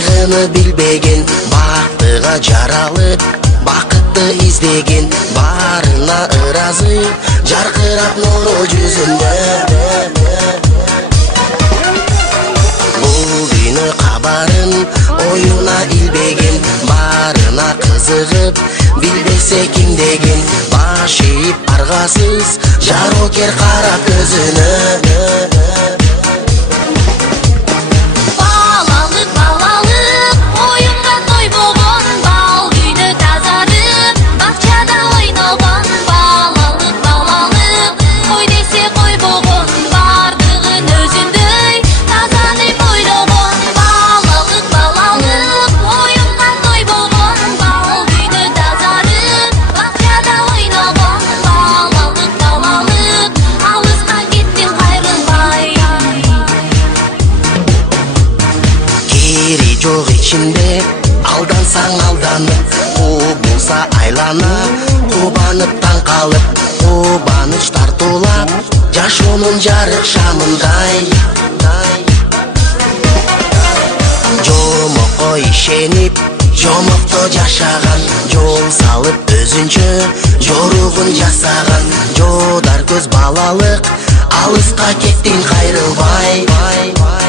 кайгыны билбеген, бактыга жаралып бакытты издеген, барына ыразы жаркырап нуру жүзүндө. Бул күнү кабарын оюна илбеген, барына кызыгып билбесе ким деген, баш ийип аргасыз жарокер кара көзүнө. Жок ичинде алдансаң алданып, кубулса айлана, кубанып таң калып, кубаныч тартуулап, жашоонун жарык шамындай. Жомокко ишенип, жомокто жашаган, жол салып өзүнчө жоругун жасаган, жодар көз балалык, алыска кеттиң кайрылбай.